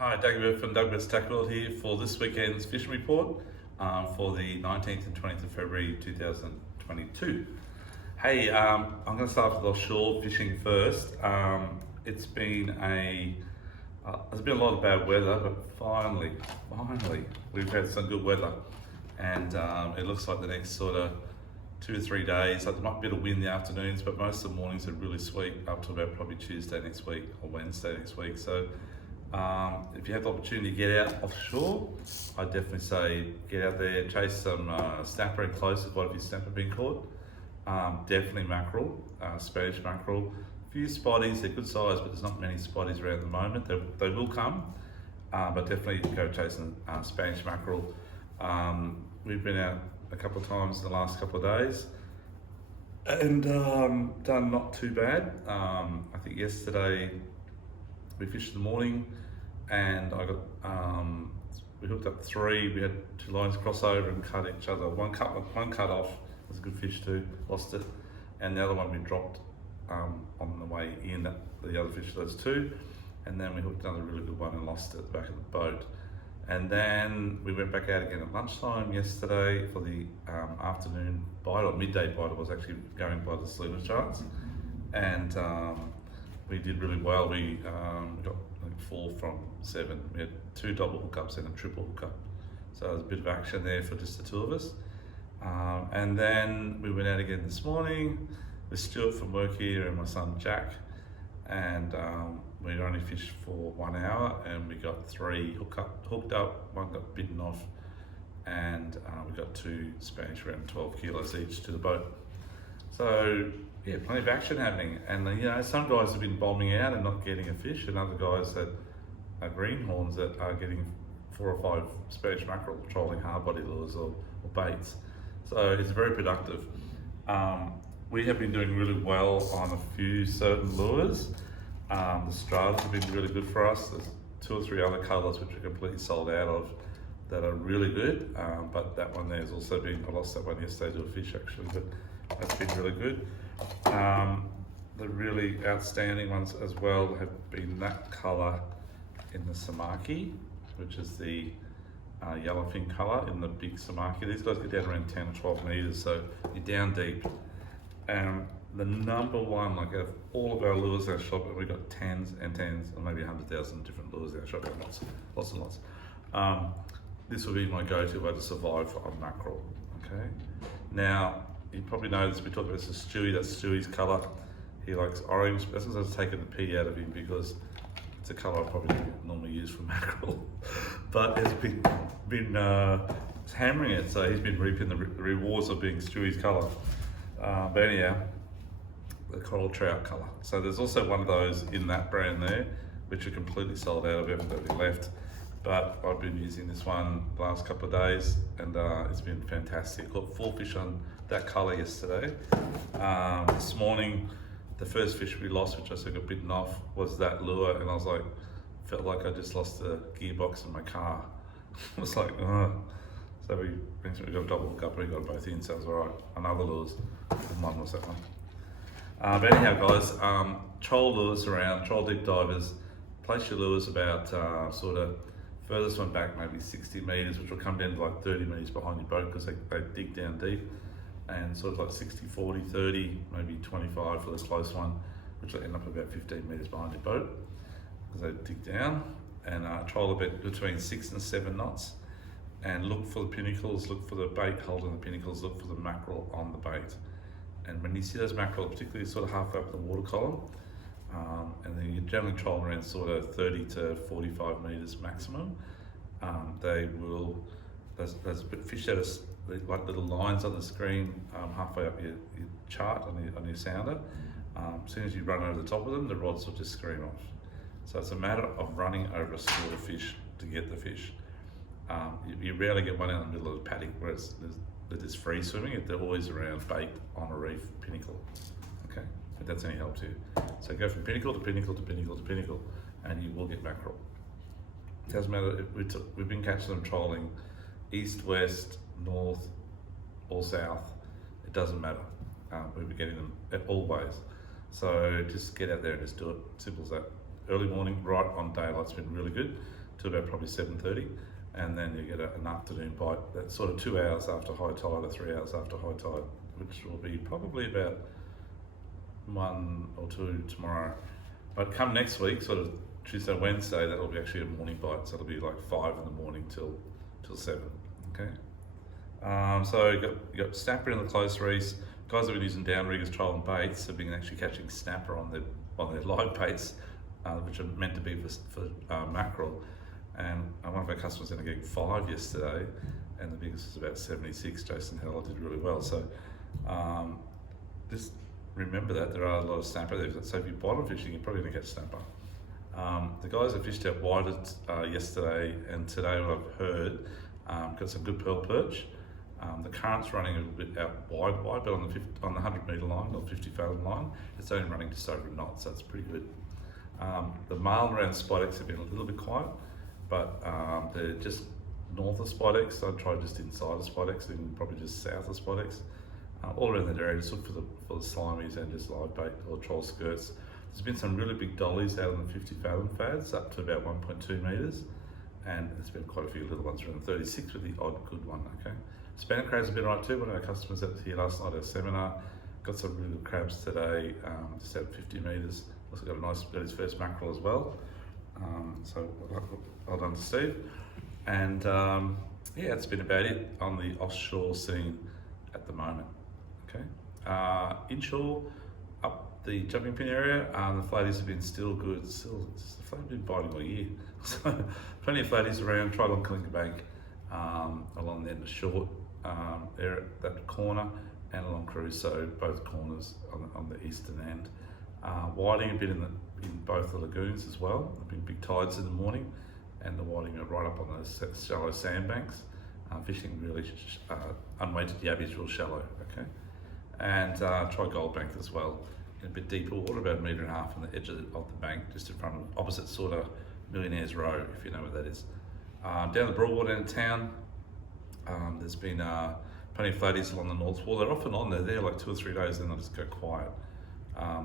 Hi, Doug from Douglas Tackle here for this weekend's fishing report for the 19th and 20th of February 2022. Hey, I'm going to start with offshore fishing first. It's been there's been a lot of bad weather, but finally, we've had some good weather, and it looks like the next sort of 2 to 3 days. There might be a bit of wind in the afternoons, but most of the mornings are really sweet up to about probably Tuesday next week or Wednesday next week. So if you have the opportunity to get out offshore, I'd definitely say get out there, chase some snapper and close if quite a few snapper being caught. Definitely mackerel, Spanish mackerel. A few spotties, they're good size, but there's not many spotties around at the moment. They will come, but definitely go chasing Spanish mackerel. We've been out a couple of times in the last couple of days and done not too bad. I think yesterday we fished in the morning and we hooked up 3. We had 2 lines cross over and cut each other. One cut off, it was a good fish too, lost it. And the other one we dropped on the way in, the other fish, those 2. And then we hooked another really good one and lost it at the back of the boat. And then we went back out again at lunchtime yesterday for the afternoon bite, or midday bite. It was actually going by the sleeper charts. And we did really well. We got 4 from 7. We had 2 double hookups and a triple hookup. So there was a bit of action there for just the 2 of us. And then we went out again this morning with Stuart from work here and my son Jack. And we only fished for 1 hour and we got 3 hooked up, 1 got bitten off, and we got 2 Spanish around 12 kilos each to the boat. So yeah, plenty of action happening. And some guys have been bombing out and not getting a fish, and other guys that are greenhorns that are getting 4 or 5 Spanish mackerel trolling hard body lures or baits. So it's very productive. We have been doing really well on a few certain lures. The stratas have been really good for us. There's 2 or 3 other colours which are completely sold out of that are really good. But that one there's also been, I lost that one yesterday to a fish actually, but that's been really good. The really outstanding ones as well have been that colour in the samaki, which is the yellowfin colour in the big samaki. These guys get down around 10 or 12 metres, so you're down deep. The number one, like out of all of our lures in our shop, and we've got tens and maybe 100,000 different lures in our shop, lots and lots. This will be my go-to way to survive on mackerel. Okay. Now you probably noticed we talked about this is Stewie. That's Stewie's colour. He likes orange. That's because I've taken the P out of him because it's a colour I probably don't normally use for mackerel. But it's been hammering it, so he's been reaping the rewards of being Stewie's colour. But anyhow, the coral trout colour. So there's also one of those in that brand there, which are completely sold out. We haven't got any left, but I've been using this one the last couple of days, and it's been fantastic. Caught 4 fish on that colour yesterday. This morning, the first fish we lost, which I said got bitten off, was that lure, and I was like, felt like I just lost the gearbox in my car. I was like, oh. So we got a double hookup, we got both in, so it was alright. Another lures, and one was that one. But anyhow guys, troll lures around, troll deep divers, place your lures about sort of furthest one back maybe 60 metres, which will come down to like 30 metres behind your boat because they dig down deep, and sort of like 60, 40, 30, maybe 25 for the close one, which will end up about 15 metres behind your boat because they dig down, and troll a bit between 6 and 7 knots. And look for the pinnacles, look for the bait holding the pinnacles, look for the mackerel on the bait. And when you see those mackerel, particularly sort of halfway up the water column, and then you generally troll around sort of 30 to 45 metres maximum, they will, there's fish that are like little lines on the screen halfway up your chart on your sounder. As soon as you run over the top of them, the rods will just scream off. So it's a matter of running over a school of fish to get the fish. You rarely get one out in the middle of the paddock where they're just free swimming. They're always around bait on a reef pinnacle. Okay, if that's any help to you. So go from pinnacle to pinnacle to pinnacle to pinnacle, and you will get mackerel. It doesn't matter if we've been catching them trolling east, west, north, or south. It doesn't matter. We've been getting them always. So just get out there and just do it. Simple as that. early morning right on daylight's been really good to about probably 7:30, and then you get an afternoon bite that's sort of 2 hours after high tide or 3 hours after high tide, which will be probably about 1 or 2 tomorrow. But come next week, sort of Tuesday, Wednesday, that'll be actually a morning bite, so it'll be like 5 in the morning till 7. Okay. So you got snapper in the close reefs. Guys have been using downriggers, trolling baits, have been actually catching snapper on their live baits, which are meant to be for mackerel. And one of our customers ended up getting 5 yesterday, and the biggest was about 76. Jason Heller did really well. So just remember that there are a lot of snapper there. So if you're bottom fishing, you're probably going to catch snapper. The guys that fished out wider yesterday and today, what I've heard, got some good pearl perch. The current's running a little bit out wide, but on the 100 metre line or 50 fathom line, it's only running just over a knot, so it's pretty good. The marlin around Spidex have been a little bit quiet, but they're just north of Spidex, so I'd try just inside of Spidex and probably just south of Spidex. All around that area, just look for the slimies and just live bait or troll skirts. There's been some really big dollies out on the 50 fathom fads, up to about 1.2 metres, and there's been quite a few little ones around 36 with the odd good one, okay? Spanner crabs have been right too. One of our customers up here last night at our seminar got some really good crabs today, just out 50 metres. Also got his first mackerel as well. So well done to Steve. And yeah, that's been about it on the offshore scene at the moment. Okay. Inshore, up the jumping pin area, the flatties have been still good. The flatties have been biting all year. So plenty of flatties around. Tried on Kalinga Bank, along the end of short area, that corner, and along Crusoe, both corners on the eastern end. Whiting a bit in both the lagoons as well. There've been big tides in the morning, and the whiting are right up on those shallow sandbanks. Fishing really unweighted yabbies, real shallow. Okay, and try Goldbank as well, in a bit deeper water, about 1.5 metres on the edge of the bank, just in front of opposite sort of Millionaire's Row, if you know where that is. Down the Broadwater end of town, there's been plenty of flatties along the North Wall. They're often on there. They're like 2 or 3 days, then they'll just go quiet.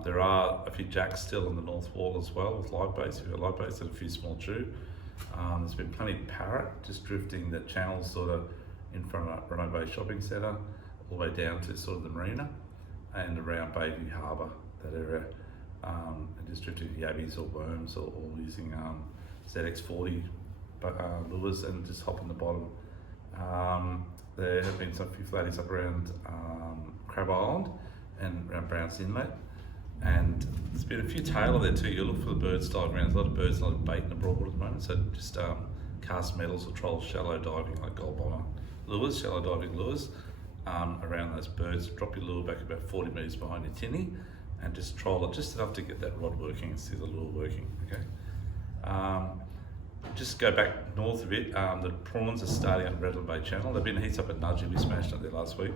There are a few jacks still on the North Wall as well with live baits. We've got live baits and a few small chew. There's been plenty of parrot just drifting the channel sort of in front of Renault Bay Shopping Centre, all the way down to sort of the marina and around Bayview Harbour, that area, and just drifting yabbies or worms or using ZX40 lures and just hopping the bottom. There have been some few flatties up around Crab Island and around Browns Inlet, and there's been a few tailor there too. You look for the birds diving around. There's a lot of birds, a lot of bait in the Broadwater at the moment, so just cast metals or troll shallow diving like gold bomber lures, shallow diving lures around those birds. Drop your lure back about 40 metres behind your tinny and just troll it just enough to get that rod working and see the lure working. Okay. Just go back north a bit. The prawns are starting at Redland Bay Channel. They've been heats up at Nudgee. We smashed up there last week,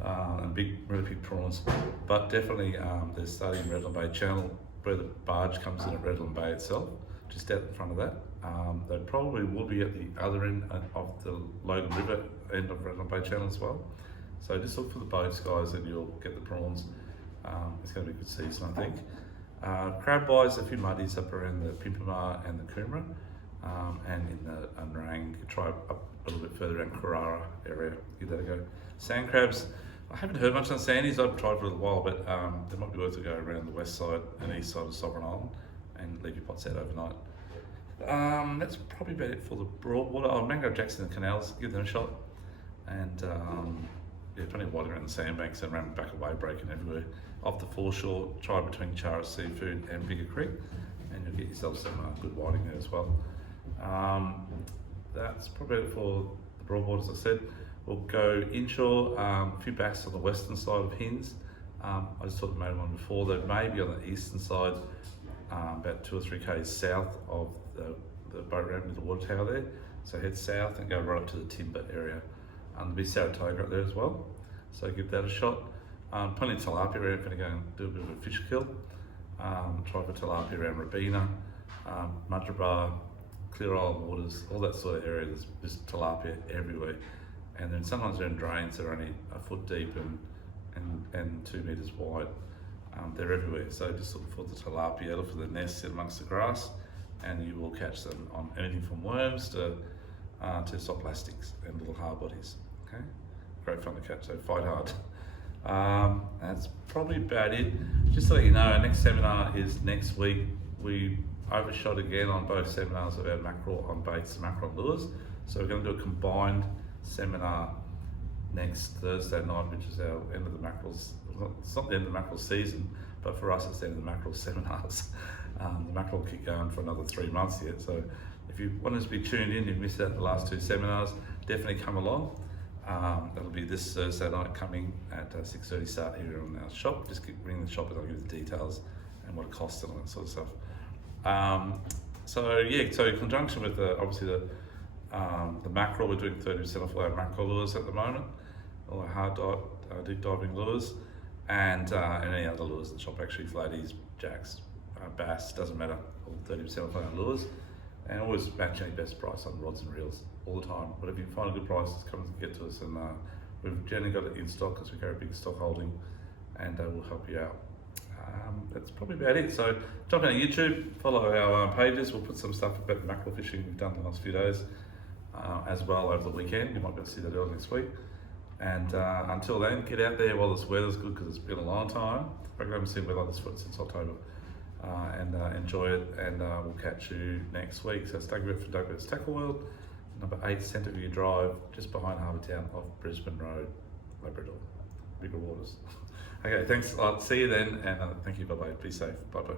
and really big prawns. But definitely, they're starting in Redland Bay Channel, where the barge comes in at Redland Bay itself, just out in front of that. They probably will be at the other end of the Logan River end of Redland Bay Channel as well. So just look for the boats, guys, and you'll get the prawns. It's going to be a good season, I think. Crab-wise, a few muddies up around the Pimpamar and the Coomera. And in the Nerang, try up a little bit further around Carrara area, give that a go. Sand crabs, I haven't heard much on sandies. I've tried for a little while, but they might be worth to go around the west side and east side of Sovereign Island and leave your pots out overnight. That's probably about it for the Broadwater. Mangrove jacks in the canals, give them a shot. And yeah, plenty of whiting around the sandbanks and around the back of Wave Break and everywhere. Off the foreshore, try between Chara Seafood and Bigger Creek, and you'll get yourself some good whiting there as well. That's probably it for the Broadwater, as I said. We'll go inshore, a few bass on the western side of Hinds. I just thought I made one before. They may be on the eastern side, about 2 or 3 k's south of the boat ramp with the water tower there. So head south and go right up to the Timber area. There'll be Saratoga up there as well, so give that a shot. Plenty of tilapia around. I'm going to go and do a bit of a fish kill. Try for tilapia around Rabina, Madrabar, Clear Isle waters, all that sort of area. There's just tilapia everywhere, and then sometimes they're in drains that are only a foot deep and 2 metres wide. They're everywhere, so just look for the tilapia, look for the nests in amongst the grass, and you will catch them on anything from worms to soft plastics and little hard bodies. Okay, great fun to catch, so fight hard. That's probably about it. Just to let you know, our next seminar is next week. We overshot again on both seminars of our mackerel on baits and mackerel on lures, so we're going to do a combined seminar next Thursday night, which is our end of the mackerels. It's not the end of the mackerel season, but for us it's the end of the mackerel seminars. The mackerel will keep going for another 3 months yet, so if you want us to be tuned in, you've missed out the last 2 seminars, definitely come along. That'll be this Thursday night coming at 6:30 start here on our shop. Just ring the shop and I'll give you the details and what it costs and all that sort of stuff. So in conjunction with obviously the mackerel, we're doing 30% off all our mackerel lures at the moment, all our hard deep diving lures, and any other lures at the shop, actually flaties, jacks, bass, doesn't matter, all 30% off our lures, and always match any best price on rods and reels all the time. But if you find a good price, come and get to us, and we've generally got it in stock because we carry a big stock holding, and we'll help you out. That's probably about it. So jump on YouTube, follow our pages. We'll put some stuff about the mackerel fishing we've done the last few days as well over the weekend. You might be able to see that early next week. And until then, get out there while this weather's good, because it's been a long time. I haven't seen weather like this since October. And enjoy it, and we'll catch you next week. So stay with for Douglas Tackle World, number 8 Centreview Drive, just behind Harbour Town off Brisbane Road, Labrador, bigger waters. Okay, thanks a lot. See you then, and thank you. Bye bye. Be safe. Bye bye.